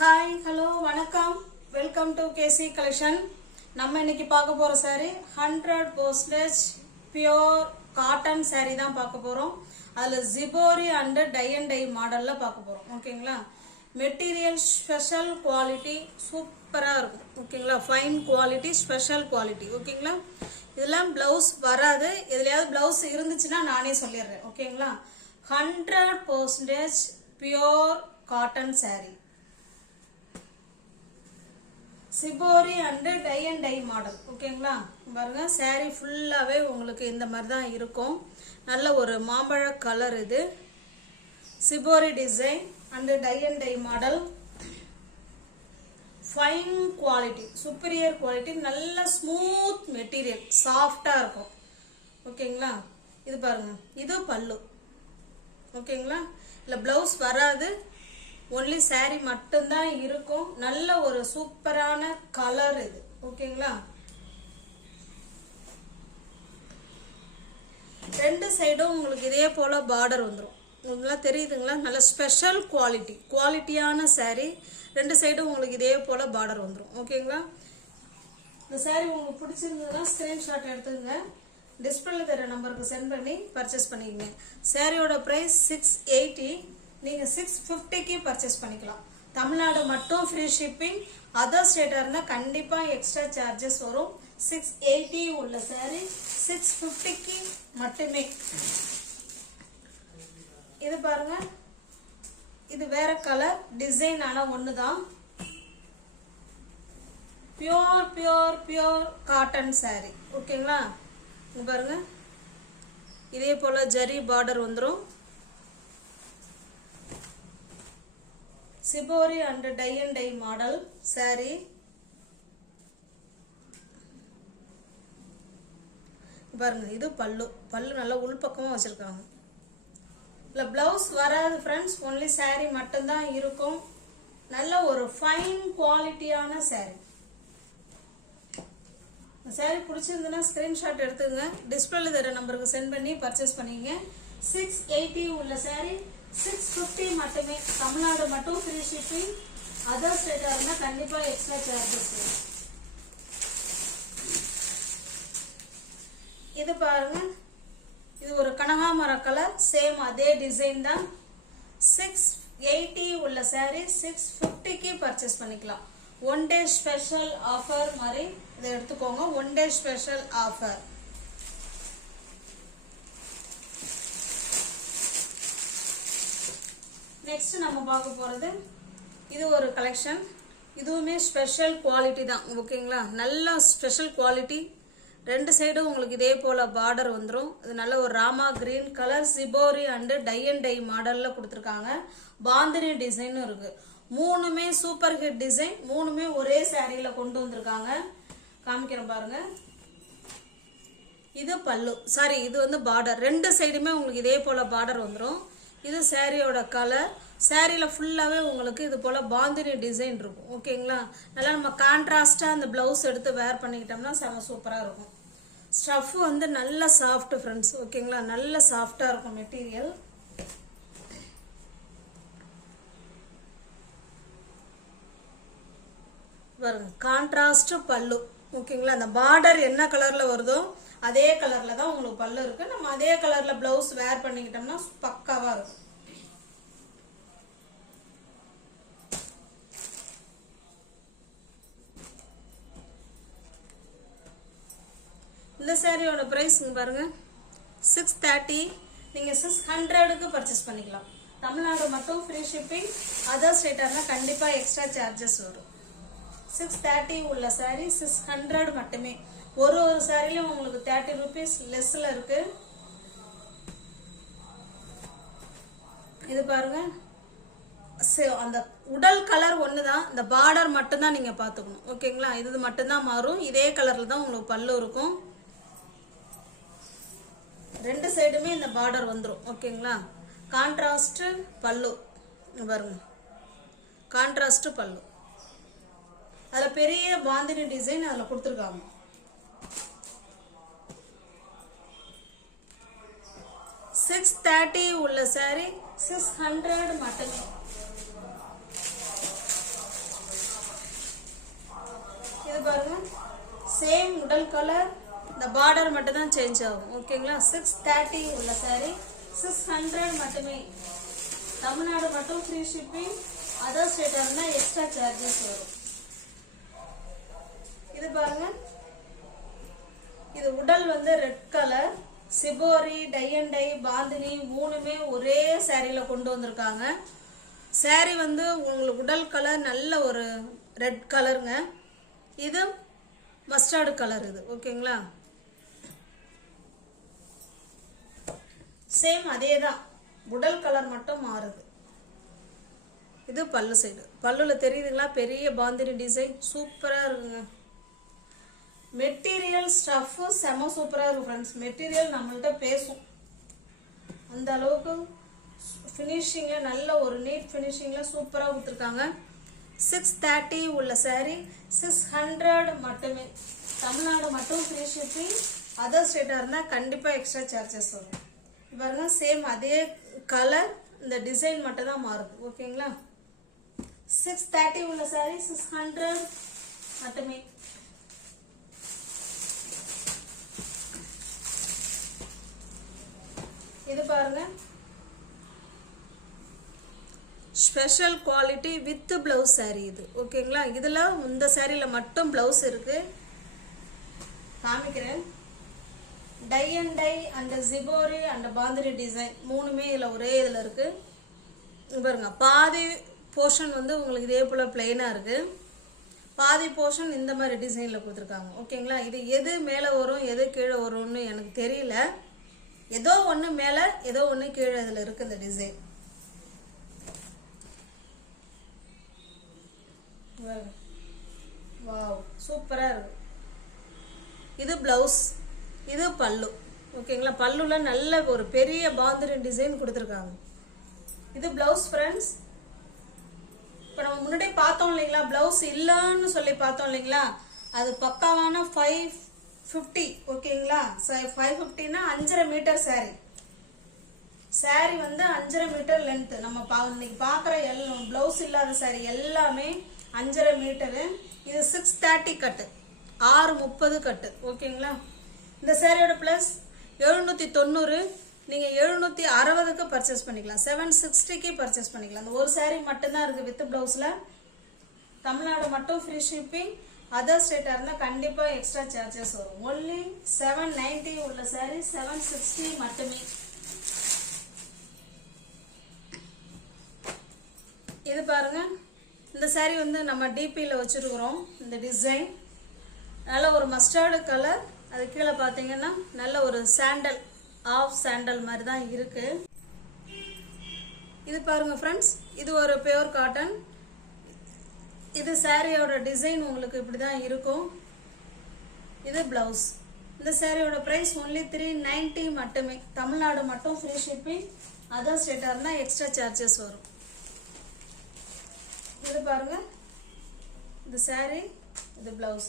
Hi hello வணக்கம், welcome to KC collection. நம்ம இன்னைக்கு பார்க்க போகிற சாரீ 100% பியோர் காட்டன் சாரீ தான் பார்க்க போகிறோம். அதில் ஜிபோரி அண்டு டை அண்ட் டை மாடலில் பார்க்க போகிறோம். ஓகேங்களா, மெட்டீரியல் ஸ்பெஷல் குவாலிட்டி சூப்பராக இருக்கும். ஓகேங்களா, ஃபைன் குவாலிட்டி, ஸ்பெஷல் குவாலிட்டி. ஓகேங்களா, இதெல்லாம் ப்ளவுஸ் வராது. எதுலையாவது ப்ளவுஸ் இருந்துச்சுன்னா நானே சொல்லிடுறேன். ஓகேங்களா, 100% pure cotton sari, shibori and tie and dye model. ஓகேங்களா, பாருங்க சாரீ ஃபுல்லாகவே உங்களுக்கு இந்த மாதிரி தான் இருக்கும். நல்ல ஒரு மாம்பழ கலர். இது shibori design and tie and dye model. Fine quality, superior quality, நல்ல ஸ்மூத் மெட்டீரியல், சாஃப்டாக இருக்கும். ஓகேங்களா, இது பாருங்க, இது பல்லு. ஓகேங்களா, இல்லை ப்ளவுஸ் வராது, ஒன்லி சாரீ மட்டும்தான் இருக்கும். நல்ல ஒரு சூப்பரான கலர் இது. ஓகேங்களா, ரெண்டு சைடும் உங்களுக்கு இதே போல பார்டர் வந்துடும். உங்களுக்குலாம் தெரியுதுங்களா, நல்ல ஸ்பெஷல் குவாலிட்டி, குவாலிட்டியான சாரீ. ரெண்டு சைடும் உங்களுக்கு இதே போல பார்டர் வந்துடும். ஓகேங்களா, இந்த சாரீ உங்களுக்கு பிடிச்சிருந்ததுன்னா ஸ்கிரீன்ஷாட் எடுத்துங்க, டிஸ்பிளேல தர நம்பருக்கு சென்ட் பண்ணி பர்ச்சேஸ் பண்ணிக்கங்க. சாரியோட ப்ரைஸ் 680. நீங்கள் 650க்கு பர்ச்சேஸ் பண்ணிக்கலாம். தமிழ்நாடு மட்டும் ஃப்ரீ ஷிப்பிங். அதர் ஸ்டேட்டாக இருந்தால் கண்டிப்பாக எக்ஸ்ட்ரா சார்ஜஸ் வரும். 680 உள்ள சாரீ 650க்கு மட்டுமே. இது பாருங்க, இது வேற கலர் டிசைன், ஆனால் ஒன்று தான். Pure pure pure cotton sari. ஓகேங்களா, இங்க பாருங்க, இதே போல ஜரி பார்டர் வந்துடும். Shibori and tie and dye model sari. பாருங்க, இது பல்லு. பல்லு நல்லா உள்பக்கமாக வச்சிருக்காங்க. இல்லை ப்ளவுஸ் வராது ஃப்ரெண்ட்ஸ், ஒன்லி சாரீ மட்டும்தான் இருக்கும். நல்ல ஒரு ஃபைன் குவாலிட்டியான சாரீ. சாரீ பிடிச்சிருந்துன்னா ஸ்கிரீன்ஷாட் எடுத்துங்க, டிஸ்பிளேல தர நம்பருக்கு சென்ட் பண்ணி பர்ச்சேஸ் பண்ணிங்க. 680 உள்ள சாரீ 650 மட்டுமே. தமிழ்நாடு மட்டும் ஃப்ரீ ஷிப்பிங். அதர் ஸ்டேட்டாக இருந்தால் கண்டிப்பாக எக்ஸ்ட்ரா சார்ஜஸ். இது பாருங்க, இது ஒரு கனகாமர கலர், சேம் அதே டிசைன் தான். 680 உள்ள சாரீ 650க்கு பர்ச்சேஸ் பண்ணிக்கலாம். ஒன் டே ஸ்பெஷல் ஆஃபர் மாதிரி இதை எடுத்துக்கோங்க. One day special offer. Next நம்ம பார்க்க போகிறது இது ஒரு கலெக்ஷன். இதுவுமே ஸ்பெஷல் குவாலிட்டி தான். ஓகேங்களா, நல்ல ஸ்பெஷல் குவாலிட்டி. ரெண்டு சைடும் உங்களுக்கு இதே போல் பார்டர் வந்துடும். இது நல்ல ஒரு Rama green colour, shibori and tie and dye மாடலில் கொடுத்துருக்காங்க. பாந்தினி டிசைனும் இருக்குது. மூணுமே சூப்பர் ஹிட் டிசைன். மூணுமே ஒரே சாரியில் கொண்டு வந்திருக்காங்க. காமிக்கிறேன் பாருங்க. இது பல்லு. சாரி, இது வந்து பார்டர். ரெண்டு சைடுமே உங்களுக்கு இதே போல் பார்டர் வந்துடும். இது சாரியோட கலர். சாரியில் ஃபுல்லாகவே உங்களுக்கு இது போல் பாந்தினி டிசைன் இருக்கும். ஓகேங்களா, நல்லா நம்ம கான்ட்ராஸ்டாக அந்த ப்ளவுஸ் எடுத்து வேர் பண்ணிக்கிட்டோம்னா செம சூப்பராக இருக்கும். ஸ்டஃப் வந்து நல்ல சாஃப்ட் ஃப்ரெண்ட்ஸ். ஓகேங்களா, நல்ல சாஃப்டாக இருக்கும் மெட்டீரியல். பாருங்க, கான்ட்ராஸ்ட் பல்லு. ஓகேங்களா, அந்த பார்டர் என்ன கலரில் வருதோ அதே கலரில் தான் உங்களுக்கு பல்லு இருக்குது. நம்ம அதே கலரில் ப்ளவுஸ் வேர் பண்ணிக்கிட்டோம்னா பக்காவாக இருக்கும். இந்த சாரியோட ப்ரைஸ் பாருங்க, 630. நீங்கள் 600க்கு பர்ச்சேஸ் பண்ணிக்கலாம். தமிழ்நாடு மட்டும் ஃப்ரீ ஷிப்பிங். அதர் ஸ்டேட்டாக இருந்தால் கண்டிப்பாக எக்ஸ்ட்ரா சார்ஜஸ் வரும். 630 உள்ள சாரீ 600 மட்டுமே. ஒரு சாரிலையும் உங்களுக்கு 30 rupees லெஸ்ல இருக்கு. இது பாருங்க, அந்த உடல் கலர் ஒன்று தான், இந்த பார்டர் மட்டும்தான் நீங்கள் பார்த்துக்கணும். ஓகேங்களா, இது மட்டும்தான் மாறும். இதே கலரில் தான் உங்களுக்கு பல்லு இருக்கும். ரெண்டு சைடுமே இந்த பார்டர் வந்துடும். ஓகேங்களா, கான்ட்ராஸ்ட் பல்லு. பாருங்க, கான்ட்ராஸ்ட் பல்லு. அதில் பெரிய பாந்தினி டிசைன் அதில் கொடுத்துருக்காங்க. $630 உள்ள சாரி 600 மட்டுமே. கலர், இந்த பார்டர் மட்டும் தான் சேஞ்ச் ஆகும். ஓகேங்களா? 630 உள்ள சாரி 600 மட்டுமே. தமிழ்நாடு மட்டும் ஃப்ரீ ஷிப்பிங். அதர் ஸ்டேட்டாக இருந்தால் எக்ஸ்ட்ரா சார்ஜஸ் வரும். இது பாருங்க, இது உடல் வந்து red colour, shibori, tie and dye, bandhani மூணுமே ஒரே சாரியில கொண்டு வந்திருக்காங்க. சாரி வந்து உங்களுக்கு உடல் கலர் நல்ல ஒரு ரெட் கலருங்க. இது மஸ்டர்டு கலர். இது ஓகேங்களா? சேம் அதே தான், உடல் கலர் மட்டும் மாறுது. இது பல்லு சைடு. பல்லுல தெரியுதுங்களா பெரிய பாந்தினி டிசைன், சூப்பரா இருக்குங்க. மெட்டீரியல் ஸ்டஃப் செம சூப்பரா இருக்கும் ஃப்ரெண்ட்ஸ். மெட்டீரியல் நம்மள்ட்ட பேசும். அந்த அளவுக்கு ஃபினிஷிங்ல நல்ல ஒரு நீட் ஃபினிஷிங்ல சூப்பரா கொடுத்துருக்காங்க. 630 உள்ள சாரி 600 மட்டுமே. தமிழ்நாடு மட்டும் ஃப்ரீ ஷிப்பிங். அதர் ஸ்டேட்டா இருந்தா கண்டிப்பா எக்ஸ்ட்ரா சார்ஜஸ் வரும். பாருங்க, சேம் அதே கலர், இந்த டிசைன் மட்டும் தான் மாறுது. ஓகேங்களா? 630 உள்ள சாரி 600 மட்டுமே. இது பாருங்க, special quality with blouse sari இது. ஓகேங்களா? இதுல இந்த சாரியில மட்டும் பிளவுஸ் இருக்கு, காமிக்கிறேன். டை அண்ட் டை அண்ட் ஜிபோரி அண்ட் பாந்தினி டிசைன் மூணுமே இதுல ஒரே இதுல இருக்கு. பாருங்க, பாதி போர்ஷன் வந்து உங்களுக்கு இதே போல பிளெயினா இருக்கு, பாதி போர்ஷன் இந்த மாதிரி டிசைன்ல கொடுத்துருக்காங்க. ஓகேங்களா? இது எது மேல வரும் எது கீழே வரும்னு எனக்கு தெரியல. ஏதோ ஒன்று மேலே ஏதோ ஒன்று கீழே இதில் இருக்கு இந்த டிசைன். வாவ், சூப்பராக இருக்கு. இது பிளவுஸ், இது பல்லு. ஓகேங்களா? பல்லுல நல்ல ஒரு பெரிய பாந்தினி டிசைன் கொடுத்துருக்காங்க. இது பிளவுஸ் ஃப்ரெண்ட்ஸ். இப்போ நம்ம முன்னாடி பார்த்தோம் இல்லைங்களா, பிளவுஸ் இல்லைன்னு சொல்லி பார்த்தோம் இல்லைங்களா, அது பக்காவான 550. ஓகேங்களா? 550னா 5.5 மீட்டர் சாரி. சாரி வந்து 5.5 மீட்டர் லென்த். நம்ம இன்னைக்கு பார்க்குற பிளவுஸ் இல்லாத சாரி எல்லாமே 5.5 மீட்டரு. இது 630 கட்டு, 630 கட்டு. ஓகேங்களா? இந்த சாரியோட பிளஸ் 790. நீங்கள் 760க்கு பர்ச்சேஸ் பண்ணிக்கலாம், 760க்கு பர்ச்சேஸ் பண்ணிக்கலாம். அந்த ஒரு சாரி மட்டும்தான் இருக்குது வித் பிளவுஸில். தமிழ்நாடு மட்டும் ஃப்ரீ ஷிப்பிங். அதர் ஸ்டேட்டாக இருந்தால் கண்டிப்பாக எக்ஸ்ட்ரா சார்ஜஸ் வரும். ஒன்லி 790 உள்ள சாரி 760 மட்டுமே. இது பாருங்க, இந்த சாரி வந்து நம்ம டிபியில் வச்சுருக்குறோம். இந்த டிசைன் நல்ல ஒரு மஸ்டர்டு கலர். அது கீழே பார்த்தீங்கன்னா நல்ல ஒரு சாண்டல், ஆஃப் சாண்டல் மாதிரி தான் இருக்கு. இது பாருங்க ஃப்ரெண்ட்ஸ், இது ஒரு பியூர் காட்டன். இது சாரியோட டிசைன் உங்களுக்கு இப்படி தான் இருக்கும். இது பிளவுஸ். இந்த சாரியோட பிரைஸ் ஒன்லி 390 மட்டுமே. தமிழ்நாடு மட்டும் ஃப்ரீ ஷிப்பிங். அதர் ஸ்டேட்டாக இருந்தால் எக்ஸ்ட்ரா சார்ஜஸ் வரும். இது பாருங்க, இது சாரி, இது பிளவுஸ்.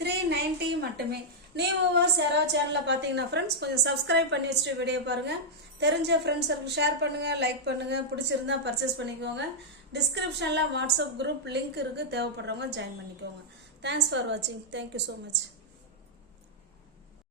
390 மட்டுமே. நியூவர்ஸ் யாராவது சேனலில் பார்த்தீங்கன்னா ஃப்ரெண்ட்ஸ் கொஞ்சம் சப்ஸ்கிரைப் பண்ணி வச்சுட்டு வீடியோ பாருங்கள். தெரிஞ்ச ஃப்ரெண்ட்ஸுக்கு ஷேர் பண்ணுங்கள், லைக் பண்ணுங்கள். பிடிச்சிருந்தா பர்ச்சேஸ் பண்ணிக்கோங்க. டிஸ்கிரிப்ஷனில் வாட்ஸ்அப் குரூப் லிங்க் இருக்குது, தேவைப்படுறவங்க ஜாயின் பண்ணிக்கோங்க. தேங்க்ஸ் ஃபார் வாட்சிங். Thank you so much.